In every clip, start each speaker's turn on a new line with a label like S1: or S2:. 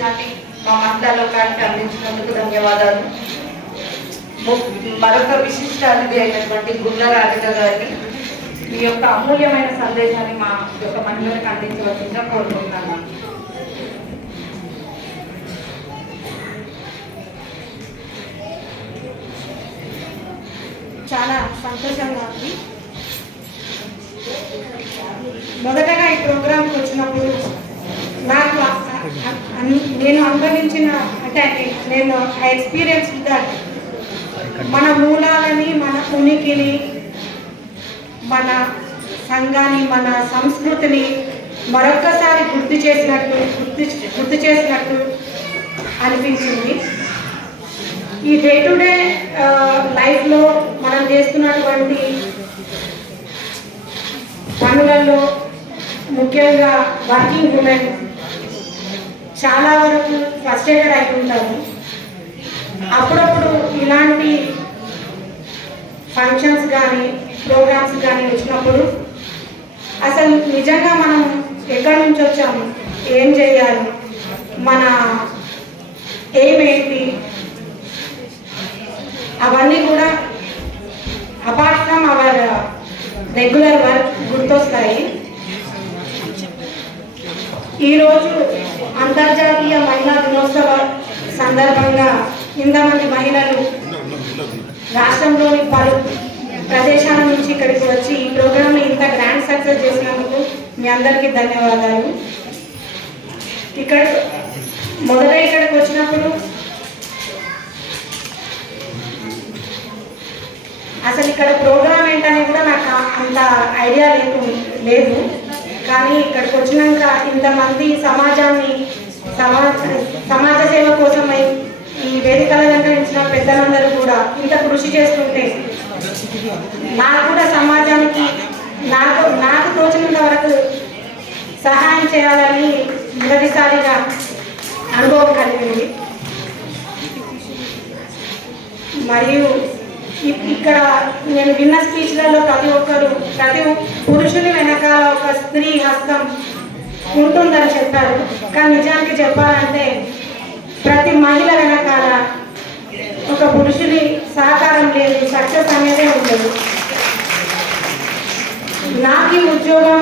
S1: సందేశాన్ని మా మహిళా లోకానికి అందించినందుకు ధన్యవాదాలు. మరొక విశిష్ట అతిథి అయినటువంటి గుండ్ల రాధిక గారిని మీ యొక్క అమూల్యమైన సందేశాన్ని మా యొక్క మహిళలకు అందించవలసిందిగా కోరుకుంటున్నాను.
S2: చాలా సంతోషంగా ఉంది. మొదటగా ఈ ప్రోగ్రాంకి వచ్చినప్పుడు నా నేను అనుభవించిన అంటే నేను ఎక్స్పీరియన్స్ దట్ మన మూలాలని మన ఉనికిని మన సంఘాన్ని మన సంస్కృతిని మరొక్కసారి గుర్తు చేసినట్టు గుర్తు గుర్తు చేసినట్టు అనిపించింది. ఈ డే టు డే లైఫ్లో మనం చేస్తున్నటువంటి పనులలో ముఖ్యంగా వర్కింగ్ ఉమెన్ చాలా వరకు ఫ్రస్ట్రేటెడ్ ఉంటారు అప్పుడప్పుడు ఇలాంటి ఫంక్షన్స్ కానీ ప్రోగ్రామ్స్ కానీ వచ్చినప్పుడు అసలు నిజంగా మనం ఎక్కడి నుంచి వచ్చాము? ఏం చేయాలి? మన ఏమేంటి అవన్నీ కూడా apart from our regular work గుర్తొస్తాయి. ఈరోజు అంతర్జాతీయ మహిళా దినోత్సవ సందర్భంగా ఇంతమంది మహిళలు రాష్ట్రంలోని పలు ప్రదేశాల నుంచి ఇక్కడికి వచ్చి ఈ ప్రోగ్రామ్ని ఇంత గ్రాండ్ సక్సెస్ చేసినందుకు మీ అందరికీ ధన్యవాదాలు. ఇక్కడ మొదట ఇక్కడికి వచ్చినప్పుడు అసలు ఇక్కడ ప్రోగ్రామ్ ఏంటని కూడా నాకు అంత ఐడియా లేదు లేదు. కానీ ఇక్కడికి వచ్చినాక ఇంతమంది సమాజాన్ని సమాజ సమాజ సేవ కోసమై ఈ వేదికల అలంకరించిన పెద్దలందరూ కూడా ఇంత కృషి చేస్తుంటే నాకు కూడా సమాజానికి నాకు నాకు తోచినంత వరకు సహాయం చేయాలని మొదటిసారిగా అనుభవం కలిగింది. మరియు ఇక్కడ నేను విన్న స్పీచ్లలో ప్రతి ఒక్కరు ప్రతి పురుషుని స్త్రీ హస్తం ఉంటుందని చెప్పారు. కానీ నిజానికి చెప్పాలంటే ప్రతి మహిళ వెనకాల ఒక పురుషుని సహకారం లేదు సక్సెస్ అనేది ఉండదు. నాకు ఈ ఉద్యోగం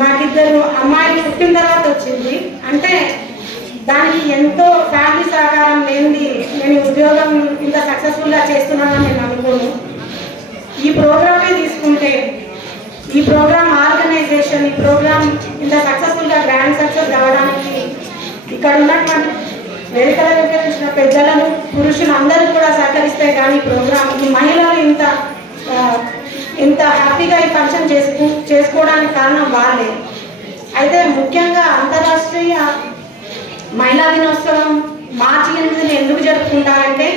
S2: నాకిద్దరు అమ్మాయి పుట్టిన తర్వాత వచ్చింది. అంటే దానికి ఎంతో ఫ్యామిలీ సహకారం లేనిది నేను ఉద్యోగం ఇంత సక్సెస్ఫుల్గా చేస్తున్నానని నేను అనుకోను ఈ ప్రోగ్రామే తీసుకుంటే ఈ ప్రోగ్రామ్ ఆర్గనైజేషన్ ఈ ప్రోగ్రామ్ ఇంత సక్సెస్ఫుల్గా గ్రాండ్ సక్సెస్ కావడానికి ఇక్కడ ఉన్నటువంటి వేదికల వికరించిన పెద్దలను పురుషులు అందరూ కూడా సహకరిస్తే కానీ ఈ ప్రోగ్రామ్ ఈ మహిళలు ఇంత ఇంత హ్యాపీగా ఈ ఫంక్షన్ చేసుకు చేసుకోవడానికి కారణం వాళ్ళే. అయితే ముఖ్యంగా అంతరాష్ట్రీయ మహిళా దినోత్సవం మార్చి ఎనిమిదిని ఎందుకు జరుపుకుంటారంటే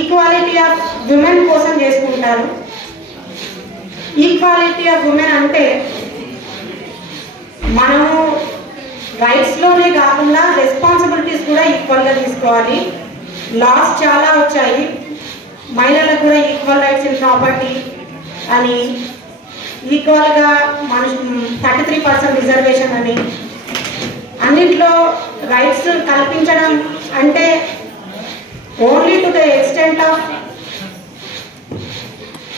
S2: ఈక్వాలిటీ ఆఫ్ విమెన్ కోసం చేసుకుంటారు. ఈక్వాలిటీ ఆఫ్ ఉమెన్ అంటే మనము రైట్స్లోనే కాకుండా రెస్పాన్సిబిలిటీస్ కూడా ఈక్వల్గా తీసుకోవాలి. లాస్ చాలా వచ్చాయి. మహిళలకు కూడా ఈక్వల్ రైట్స్ ఇన్ ప్రాపర్టీ అని ఈక్వల్గా మనుషు థర్టీ త్రీ పర్సెంట్ రిజర్వేషన్ అని. అన్నింటిలో రైట్స్ కల్పించడం అంటే only to the extent of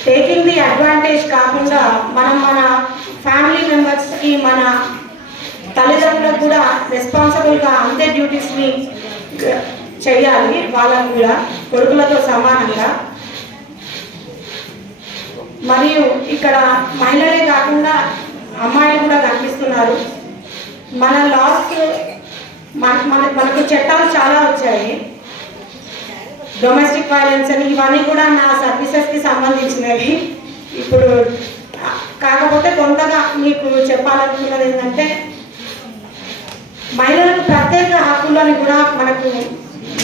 S2: taking the advantage కాకుండా మనం మన ఫ్యామిలీ మెంబర్స్కి మన తల్లిదండ్రులకు కూడా రెస్పాన్సిబుల్గా అంతే డ్యూటీస్ని చేయాలి. వాళ్ళకు కూడా కొడుకులతో సమానంగా. మరియు ఇక్కడ మహిళలే కాకుండా అమ్మాయిలు కూడా కనిపిస్తున్నారు. మన లాస్ మన మన- మనకు చట్టాలు చాలా వచ్చాయి. డొమెస్టిక్ వైలెన్స్ అని ఇవన్నీ కూడా నా సర్వీసెస్కి సంబంధించినవి. ఇప్పుడు కాకపోతే కొంతగా మీకు చెప్పాలనుకున్నది ఏంటంటే మహిళలకు ప్రత్యేక హక్కులని కూడా మనకు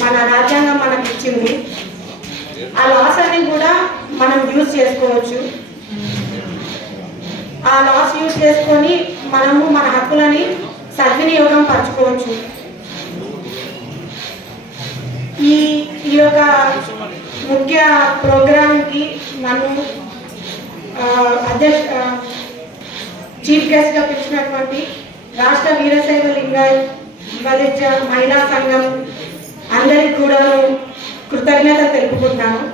S2: మన రాజ్యాంగం మనకు ఇచ్చింది. ఆ లాస్ అన్ని కూడా మనం యూజ్ చేసుకోవచ్చు. ఆ లాస్ యూజ్ చేసుకొని మనము మన హక్కులని సద్వినియోగం పరచుకోవచ్చు ఈ ఈ యొక్క ముఖ్య ప్రోగ్రాంకి నన్ను అధ్యక్ష చీఫ్ గెస్ట్గా పిలిచినటువంటి రాష్ట్ర వీరశైవ లింగ మహిళా సంఘం అందరికి కూడా కృతజ్ఞత తెలుపుకుంటాను.